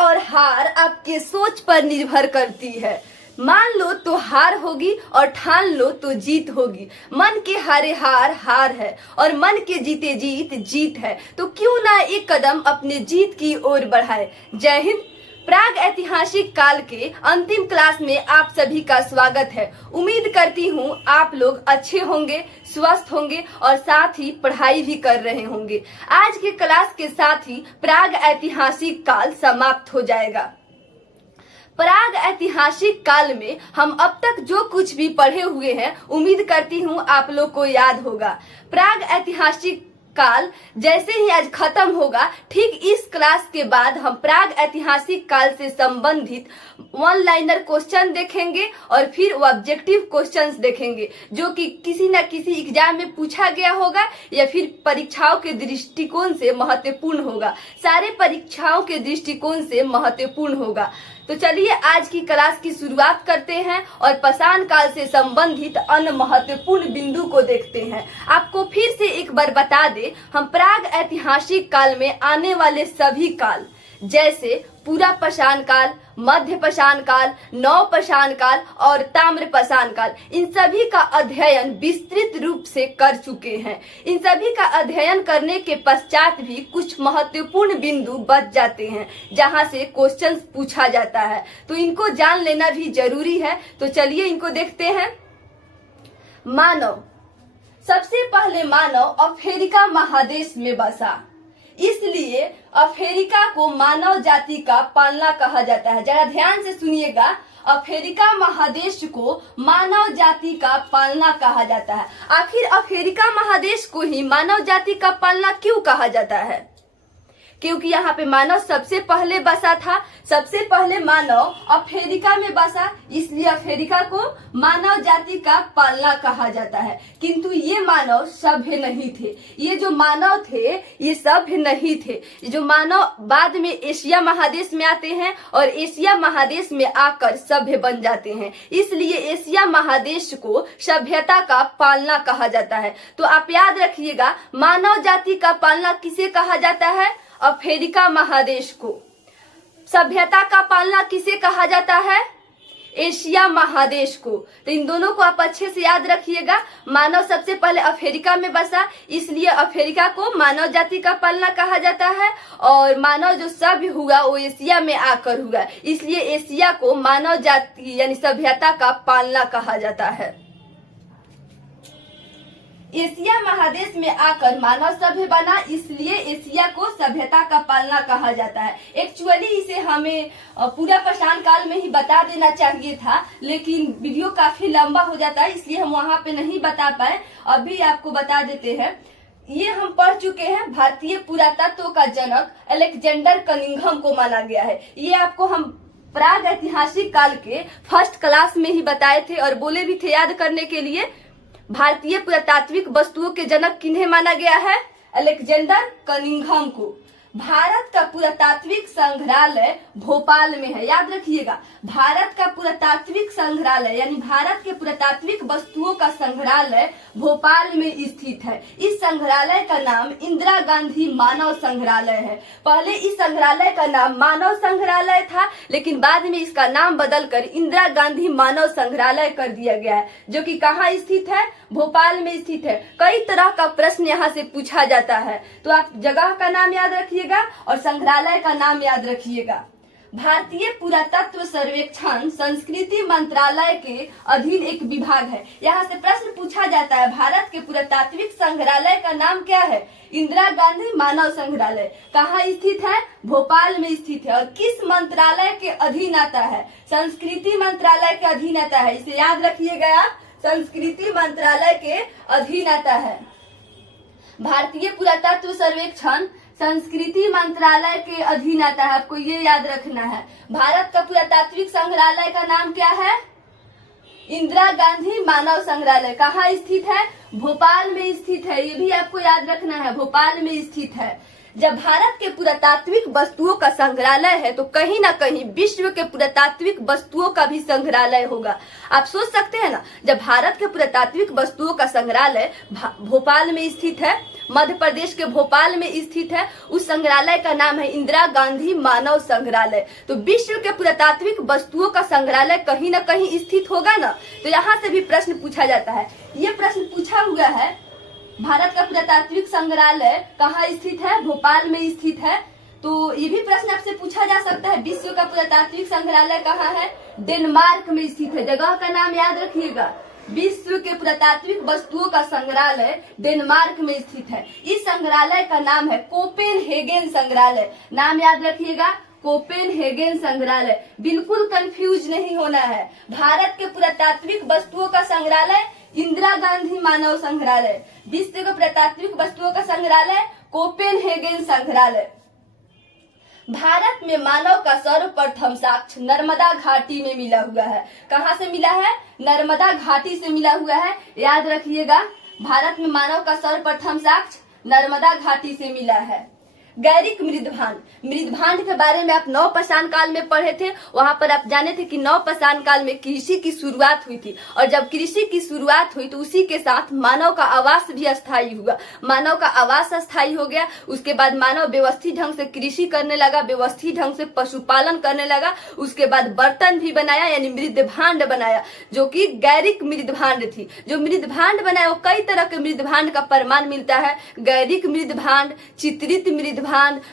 और हार आपके सोच पर निर्भर करती है। मान लो तो हार होगी और ठान लो तो जीत होगी। मन के हारे हार हार है और मन के जीते जीत जीत है। तो क्यों ना एक कदम अपने जीत की ओर बढ़ाए। जय हिंद। प्राग ऐतिहासिक काल के अंतिम क्लास में आप सभी का स्वागत है। उम्मीद करती हूँ आप लोग अच्छे होंगे, स्वस्थ होंगे और साथ ही पढ़ाई भी कर रहे होंगे। आज के क्लास के साथ ही प्राग ऐतिहासिक काल समाप्त हो जाएगा। प्राग ऐतिहासिक काल में हम अब तक जो कुछ भी पढ़े हुए हैं, उम्मीद करती हूँ आप लोग को याद होगा। प्राग ऐतिहासिक काल जैसे ही आज खत्म होगा, ठीक इस क्लास के बाद हम प्राग ऐतिहासिक काल से संबंधित वन लाइनर क्वेश्चन देखेंगे और फिर ऑब्जेक्टिव क्वेश्चंस देखेंगे, जो कि किसी न किसी एग्जाम में पूछा गया होगा या फिर परीक्षाओं के दृष्टिकोण से महत्वपूर्ण होगा। सारे परीक्षाओं के दृष्टिकोण से महत्वपूर्ण होगा। तो चलिए आज की क्लास की शुरुआत करते हैं और पाषाण काल से संबंधित अन्य महत्वपूर्ण बिंदु को देखते हैं। आपको फिर से एक बार बता दें, हम प्राग ऐतिहासिक काल में आने वाले सभी काल जैसे पूरा पाषाण काल, मध्य पाषाण काल, नव पाषाण काल और ताम्र पाषाण काल, इन सभी का अध्ययन विस्तृत रूप से कर चुके हैं। इन सभी का अध्ययन करने के पश्चात भी कुछ महत्वपूर्ण बिंदु बच जाते हैं जहां से क्वेश्चंस पूछा जाता है, तो इनको जान लेना भी जरूरी है। तो चलिए इनको देखते हैं। मानव, सबसे पहले मानव अफ्रीका महादेश में बसा, इसलिए अफ्रीका को मानव जाति का पालना कहा जाता है। जरा ध्यान से सुनिएगा, अफ्रीका महादेश को मानव जाति का पालना कहा जाता है। आखिर अफ्रीका महादेश को ही मानव जाति का पालना क्यों कहा जाता है? क्योंकि यहाँ पे मानव सबसे पहले बसा था। सबसे पहले मानव अफ्रीका में बसा, इसलिए अफ्रीका को मानव जाति का पालना कहा जाता है। किंतु ये मानव सभ्य नहीं थे। ये जो मानव थे ये सभ्य नहीं थे। जो मानव बाद में एशिया महादेश में आते हैं और एशिया महादेश में आकर सभ्य बन जाते हैं, इसलिए एशिया महादेश को सभ्यता का पालना कहा जाता है। तो आप याद रखिएगा, मानव जाति का पालना किसे कहा जाता है? अफ्रीका महादेश को। सभ्यता का पालना किसे कहा जाता है? एशिया महादेश को। तो इन दोनों को आप अच्छे से याद रखिएगा। मानव सबसे पहले अफ्रीका में बसा, इसलिए अफ्रीका को मानव जाति का पालना कहा जाता है, और मानव जो सभ्य हुआ वो एशिया में आकर हुआ, इसलिए एशिया को मानव जाति यानी सभ्यता का पालना कहा जाता है। एशिया महादेश में आकर मानव सभ्य बना, इसलिए एशिया को सभ्यता का पालना कहा जाता है। एक्चुअली इसे हमें पूरा पाषाण काल में ही बता देना चाहिए था, लेकिन वीडियो काफी लंबा हो जाता है, इसलिए हम वहां पे नहीं बता पाए। अभी आपको बता देते हैं। ये हम पढ़ चुके हैं, भारतीय पुरातत्व का जनक अलेक्जेंडर कनिंघम को माना गया है। ये आपको हम प्राग ऐतिहासिक काल के फर्स्ट क्लास में ही बताए थे और बोले भी थे याद करने के लिए। भारतीय पुरातात्विक वस्तुओं के जनक किन्हें माना गया है? अलेक्जेंडर कनिंघम को। भारत का पुरातात्विक संग्रहालय भोपाल में है, याद रखिएगा। भारत का पुरातात्विक संग्रहालय यानी भारत के पुरातात्विक वस्तुओं का संग्रहालय भोपाल में स्थित है। इस संग्रहालय का नाम इंदिरा गांधी मानव संग्रहालय है। पहले इस संग्रहालय का नाम मानव संग्रहालय था, लेकिन बाद में इसका नाम बदलकर इंदिरा गांधी मानव संग्रहालय कर दिया गया है, जो कि कहाँ स्थित है? भोपाल में स्थित है। कई तरह का प्रश्न यहाँ से पूछा जाता है, तो आप जगह का नाम याद रखिएगा और संग्रहालय का नाम याद रखिएगा। भारतीय पुरातत्व सर्वेक्षण संस्कृति मंत्रालय के अधीन एक विभाग है। यहाँ से प्रश्न पूछा जाता है, भारत के पुरातात्विक संग्रहालय का नाम क्या है? इंदिरा गांधी मानव संग्रहालय। कहाँ स्थित है? भोपाल में स्थित है। और किस मंत्रालय के अधीन आता है? संस्कृति मंत्रालय के अधीन आता है। इसे याद रखिएगा आप, संस्कृति मंत्रालय के अधीन आता है। भारतीय पुरातत्व सर्वेक्षण संस्कृति मंत्रालय के अधीन आता है, आपको ये याद रखना है। भारत का पुरातात्विक संग्रहालय का नाम क्या है? इंदिरा गांधी मानव संग्रहालय। कहाँ स्थित है? भोपाल में स्थित है। ये भी आपको याद रखना है, भोपाल में स्थित है। जब भारत के पुरातात्विक वस्तुओं का संग्रहालय है तो कहीं ना कहीं विश्व के पुरातात्विक वस्तुओं का भी संग्रहालय होगा। आप सोच सकते हैं ना, जब भारत के पुरातात्विक वस्तुओं का संग्रहालय भोपाल में स्थित है, मध्य प्रदेश के भोपाल में स्थित है, उस संग्रहालय का नाम है इंदिरा गांधी मानव संग्रहालय। तो विश्व के पुरातात्विक वस्तुओं का संग्रहालय कहीं ना कहीं स्थित होगा ना। तो यहाँ से भी प्रश्न पूछा जाता है। ये प्रश्न पूछा हुआ है, भारत का पुरातात्विक संग्रहालय कहाँ स्थित है? भोपाल में स्थित है। तो ये भी प्रश्न आपसे पूछा जा सकता है, विश्व का पुरातात्विक संग्रहालय कहाँ है? डेनमार्क में स्थित है। जगह का नाम याद रखिएगा। विश्व के पुरातात्विक वस्तुओं का संग्रहालय डेनमार्क में स्थित है। इस संग्रहालय का नाम है कोपेनहेगन संग्रहालय। नाम याद रखिएगा, कोपेनहेगन संग्रहालय। बिल्कुल कंफ्यूज नहीं होना है। भारत के पुरातात्विक वस्तुओं का संग्रहालय इंदिरा गांधी मानव संग्रहालय, विश्व के पुरातात्विक वस्तुओं का संग्रहालय कोपेनहेगन संग्रहालय। भारत में मानव का सर्वप्रथम साक्ष्य नर्मदा घाटी में मिला हुआ है। कहाँ से मिला है? नर्मदा घाटी से मिला हुआ है। याद रखिएगा, भारत में मानव का सर्वप्रथम साक्ष्य नर्मदा घाटी से मिला है। गैरिक मृदभांड, मृदभांड के बारे में आप नवपाषाण काल में पढ़े थे। वहां पर आप जाने थे कि नवपाषाण काल में कृषि की शुरुआत हुई थी, और जब कृषि की शुरुआत हुई तो उसी के साथ मानव का आवास भी अस्थायी हुआ। मानव का आवास अस्थायी हो गया। उसके बाद मानव व्यवस्थित ढंग से कृषि करने लगा, व्यवस्थित ढंग से पशुपालन करने लगा। उसके बाद बर्तन भी बनाया, यानी मृदभांड बनाया, जो कि गैरिक मृदभांड थी। जो मृदभांड बनाया वो कई तरह के मृदभांड का प्रमाण मिलता है। गैरिक मृदभांड, चित्रित मृदभांड,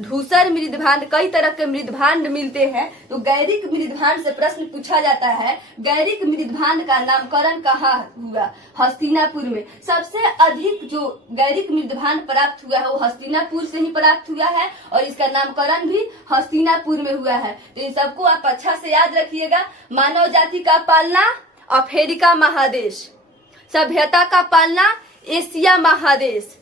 धूसर मृदभांड, कई तरह के मृदभांड मिलते हैं। तो गैरिक मृदभांड से प्रश्न पूछा जाता है, गैरिक मृदभांड का नामकरण कहाँ हुआ? हस्तिनापुर में। सबसे अधिक जो गैरिक मृदभांड प्राप्त हुआ है वो हस्तिनापुर से ही प्राप्त हुआ है, और इसका नामकरण भी हस्तिनापुर में हुआ है। तो इन सबको आप अच्छा से याद रखिएगा। मानव जाति का पालना अफ्रीका महादेश, सभ्यता का पालना एशिया महादेश।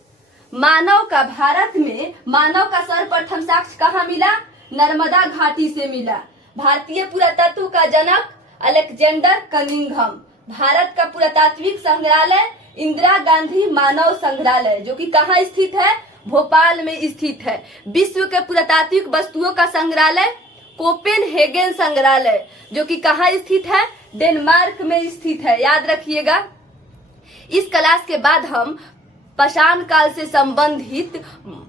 मानव का भारत में मानव का सर्वप्रथम साक्ष्य कहाँ मिला? नर्मदा घाटी से मिला। भारतीय पुरातत्व का जनक अलेक्जेंडर कनिंघम। भारत का पुरातात्विक संग्रहालय इंदिरा गांधी मानव संग्रहालय, जो कि कहाँ स्थित है? भोपाल में स्थित है। विश्व के पुरातात्विक वस्तुओं का संग्रहालय कोपेनहेगन संग्रहालय, जो कि कहाँ स्थित है? डेनमार्क में स्थित है। याद रखिएगा। इस क्लास के बाद हम पाषाण काल से संबंधित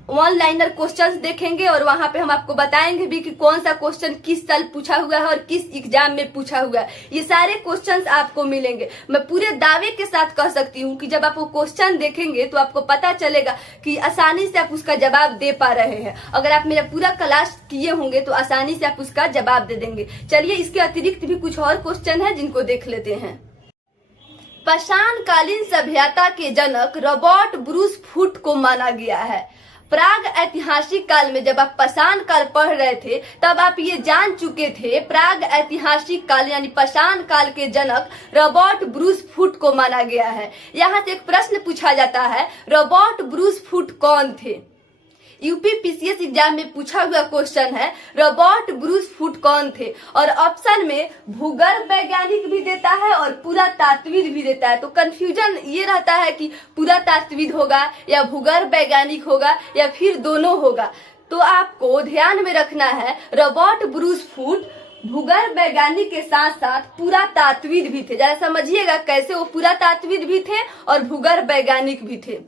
वन लाइनर क्वेश्चंस देखेंगे, और वहां पे हम आपको बताएंगे भी कि कौन सा क्वेश्चन किस साल पूछा हुआ है और किस एग्जाम में पूछा हुआ है। ये सारे क्वेश्चंस आपको मिलेंगे। मैं पूरे दावे के साथ कह सकती हूँ कि जब आप वो क्वेश्चन देखेंगे तो आपको पता चलेगा कि आसानी से आप उसका जवाब दे पा रहे हैं। अगर आप मेरा पूरा क्लास किए होंगे तो आसानी से आप उसका जवाब दे देंगे। चलिए, इसके अतिरिक्त भी कुछ और क्वेश्चन है जिनको देख लेते हैं। पाषाण कालीन सभ्यता के जनक रॉबर्ट ब्रूस फुट को माना गया है। प्राग ऐतिहासिक काल में जब आप पाषाण काल पढ़ रहे थे तब आप ये जान चुके थे, प्राग ऐतिहासिक काल यानी पाषाण काल के जनक रॉबर्ट ब्रूस फुट को माना गया है। यहाँ से एक प्रश्न पूछा जाता है, रॉबर्ट ब्रूस फुट कौन थे? यूपीपीसीएस एग्जाम में पूछा हुआ क्वेश्चन है, रॉबर्ट ब्रूस फुट कौन थे? और ऑप्शन में भूगर्भ वैज्ञानिक भी देता है और पुरातात्विद भी देता है। तो कंफ्यूजन ये रहता है कि पुरातात्विद होगा या भूगर्भ वैज्ञानिक होगा या फिर दोनों होगा। तो आपको ध्यान में रखना है, रॉबर्ट ब्रूस फुट भूगर्भ वैज्ञानिक के साथ साथ पुरातात्विद भी थे। जरा समझिएगा कैसे वो पुरातात्विद भी थे और भूगर्भ वैज्ञानिक भी थे।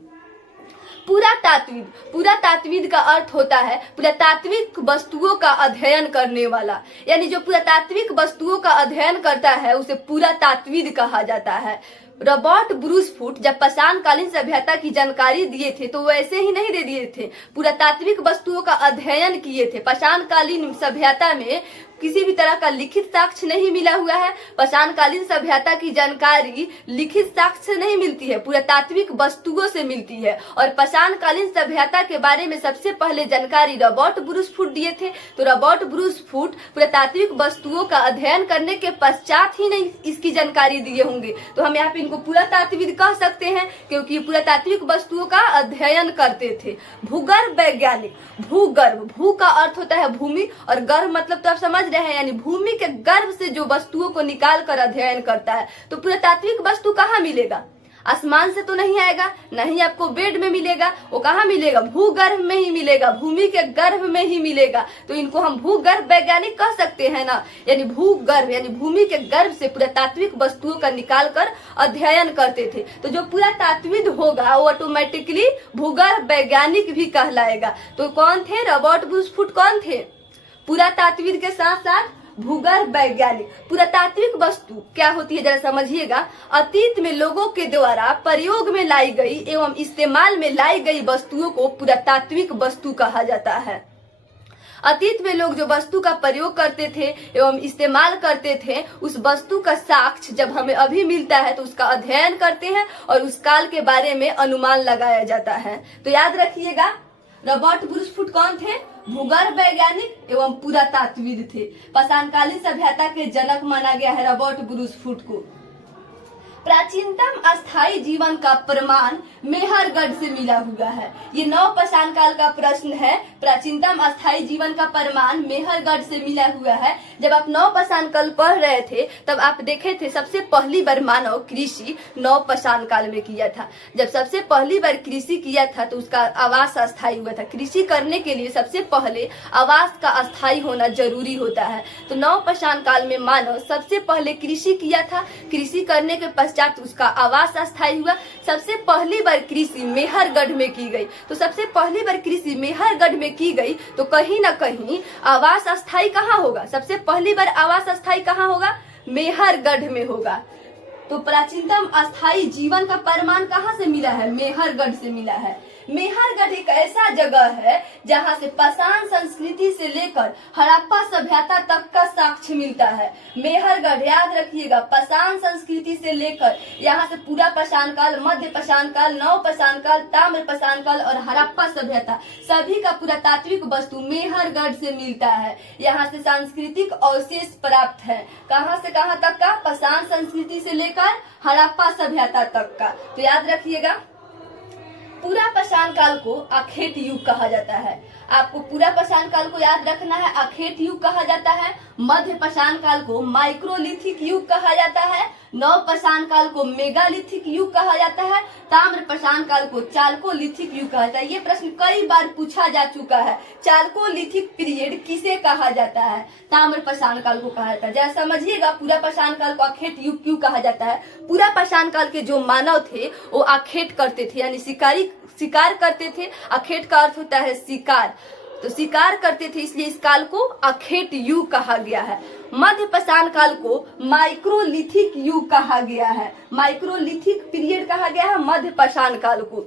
पुरातात्विद, पुरातात्विद का अर्थ होता है पुरातात्विक वस्तुओं का अध्ययन करने वाला, यानी जो पुरातात्विक वस्तुओं का अध्ययन करता है उसे पुरातात्विद कहा जाता है। रॉबर्ट ब्रूस फुट जब पाषाण कालीन सभ्यता की जानकारी दिए थे तो वैसे ही नहीं दे दिए थे, पुरातात्विक वस्तुओं का अध्ययन किए थे। पाषाण कालीन सभ्यता में किसी भी तरह का लिखित साक्ष्य नहीं मिला हुआ है। पाषाण कालीन सभ्यता की जानकारी लिखित साक्ष्य नहीं मिलती है, पुरातात्विक वस्तुओं से मिलती है। और पाषाण कालीन सभ्यता के बारे में सबसे पहले जानकारी रॉबर्ट ब्रूस फुट दिए थे। तो रॉबर्ट ब्रूस फुट पुरातात्विक वस्तुओं का अध्ययन करने के पश्चात ही नहीं इसकी जानकारी दिए होंगे। तो हम यहाँ पे इनको पुरातात्विद कह सकते हैं, क्योंकि पुरातात्विक वस्तुओं का अध्ययन करते थे। भूगर्भ वैज्ञानिक, भूगर्भ, भू का अर्थ होता है भूमि और गर्भ मतलब तो आप समझ रहे हैं, यानी भूमि के गर्भ से जो वस्तुओं को निकाल कर अध्ययन करता है। तो पुरातात्विक वस्तु कहाँ मिलेगा? आसमान से तो नहीं आएगा, नहीं आपको बेड में मिलेगा, वो कहाँ मिलेगा, भूगर्भ में ही मिलेगा, भूमि के गर्भ में ही मिलेगा। तो इनको हम भूगर्भ वैज्ञानिक कह सकते हैं ना, यानी भूगर्भ यानी भूमि के गर्भ से पुरातात्विक वस्तुओं का निकाल कर अध्ययन करते थे। तो जो पुरातात्विक होगा वो ऑटोमेटिकली भूगर्भ वैज्ञानिक भी कहलाएगा। तो कौन थे, रॉबर्ट ब्रूसफुट कौन थे, पुरातात्विक के साथ साथ भूगर्भ वैज्ञानिक। पुरातात्विक वस्तु क्या होती है जरा समझिएगा, अतीत में लोगों के द्वारा प्रयोग में लाई गई एवं इस्तेमाल में लाई गई वस्तुओं को पुरातात्विक वस्तु कहा जाता है। अतीत में लोग जो वस्तु का प्रयोग करते थे एवं इस्तेमाल करते थे, उस वस्तु का साक्ष्य जब हमें अभी मिलता है तो उसका अध्ययन करते हैं और उस काल के बारे में अनुमान लगाया जाता है। तो याद रखिएगा, रॉबर्ट ब्रूसफुट कौन थे, भूगर्भ वैज्ञानिक एवं पुरातात्विद थे। पाषाणकालीन सभ्यता के जनक माना गया है रॉबर्ट ब्रूसफुट को। प्राचीनतम अस्थायी जीवन का प्रमाण मेहरगढ़ से मिला हुआ है। ये नवपाषाण काल का प्रश्न है। प्राचीनतम अस्थायी जीवन का प्रमाण मेहरगढ़ से मिला हुआ है। जब आप नवपाषाण काल पढ़ रहे थे तब आप देखे थे सबसे पहली बार मानव कृषि नवपाषाण काल में किया था। जब सबसे पहली बार कृषि किया था तो उसका आवास अस्थायी हुआ था। कृषि करने के लिए सबसे पहले आवास का अस्थायी होना जरूरी होता है। तो नवपाषाण काल में मानव सबसे पहले कृषि किया था। कृषि करने के पश्चात उसका आवास अस्थायी हुआ। सबसे पहली बार कृषि मेहरगढ़ में की गई। तो सबसे पहली बार कृषि मेहरगढ़ में की गई तो कहीं ना कहीं आवास अस्थायी कहाँ होगा, सबसे पहली बार आवास अस्थायी कहाँ होगा, मेहरगढ़ में होगा। तो प्राचीनतम अस्थायी जीवन का प्रमाण कहाँ से मिला है, मेहरगढ़ से मिला है। मेहरगढ़ एक ऐसा जगह है जहाँ से पाषाण संस्कृति से लेकर हड़प्पा सभ्यता तक का साक्ष्य मिलता है। मेहरगढ़ याद रखिएगा, पाषाण संस्कृति से लेकर यहाँ से पूरा पाषाण काल, मध्य पाषाण काल, नव पाषाण काल, ताम्र पाषाण काल और हड़प्पा सभ्यता सभी का पुरातात्विक वस्तु मेहरगढ़ से मिलता है। यहाँ से सांस्कृतिक अवशेष प्राप्त है। कहाँ से कहाँ तक का, पाषाण संस्कृति से लेकर हड़प्पा सभ्यता तक का। तो याद रखिएगा, पूरा पाषाण काल को अखेट युग कहा जाता है। आपको पूरा पाषाण काल को याद रखना है, अखेट युग कहा जाता है। मध्य पाषाण काल को माइक्रोलिथिक युग कहा जाता है। नव पाषाण काल को मेगालिथिक युग कहा जाता है। ताम्र पाषाण काल को चालकोलिथिक युग कहा जाता है। ये प्रश्न कई बार पूछा जा चुका है, चालकोलिथिक पीरियड किसे कहा जाता है, ताम्र पाषाण काल को कहा जाता है। जरा समझिएगा, पूरा पाषाण काल को अखेट युग क्यों कहा जाता है। पूरा पाषाण काल के जो मानव थे वो अखेट करते थे, यानी शिकार करते थे। अखेट का अर्थ होता है शिकार, तो शिकार करते थे, इसलिए इस काल को अखेट युग कहा गया है। मध्य पाषाण काल को माइक्रोलिथिक युग कहा गया है। माइक्रोलिथिक पीरियड कहा गया है मध्य पाषाण काल को।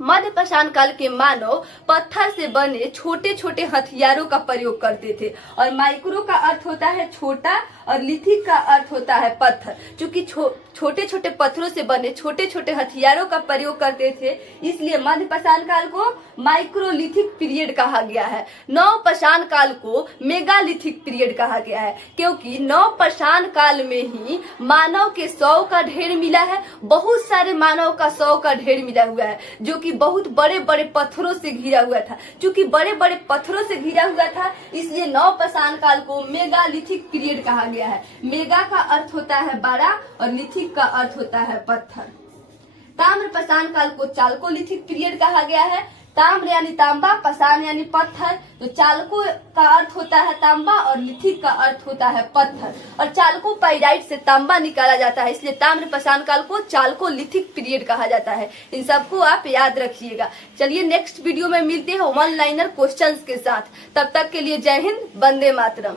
मध्य पाषाण काल के मानव पत्थर से बने छोटे छोटे हथियारों का प्रयोग करते थे। और माइक्रो का अर्थ होता है छोटा और लिथिक का अर्थ होता है पत्थर। चूंकि छोटे छोटे पत्थरों से बने छोटे छोटे हथियारों का प्रयोग करते थे, इसलिए मध्य पाषाण काल को माइक्रोलिथिक पीरियड कहा गया है। नव पाषाण काल को मेगालिथिक पीरियड कहा गया है, क्योंकि नव पाषाण काल में ही मानव के शव का ढेर मिला है। बहुत सारे मानव का शव का ढेर मिला हुआ है, जो कि बहुत बड़े बड़े पत्थरों से घिरा हुआ था। चूंकि बड़े बड़े पत्थरों से घिरा हुआ था, इसलिए नव पाषाण काल को मेगालिथिक पीरियड कहा गया है। मेगा का अर्थ होता है बड़ा और लिथिक का अर्थ होता है पत्थर। ताम्र पाषाण काल को चालकोलिथिक पीरियड कहा गया है। ताम्र यानी तांबा, पाषाण यानी पत्थर। तो चालको का अर्थ होता है तांबा और लिथिक का अर्थ होता है पत्थर। और चालको पाइराइट से तांबा निकाला जाता है, इसलिए ताम्र पाषाण काल को चालको लिथिक पीरियड कहा जाता है। इन सबको आप याद रखिएगा। चलिए नेक्स्ट वीडियो में मिलते हैं वन लाइनर क्वेश्चंस के साथ। तब तक के लिए जय हिंद, वंदे मातरम।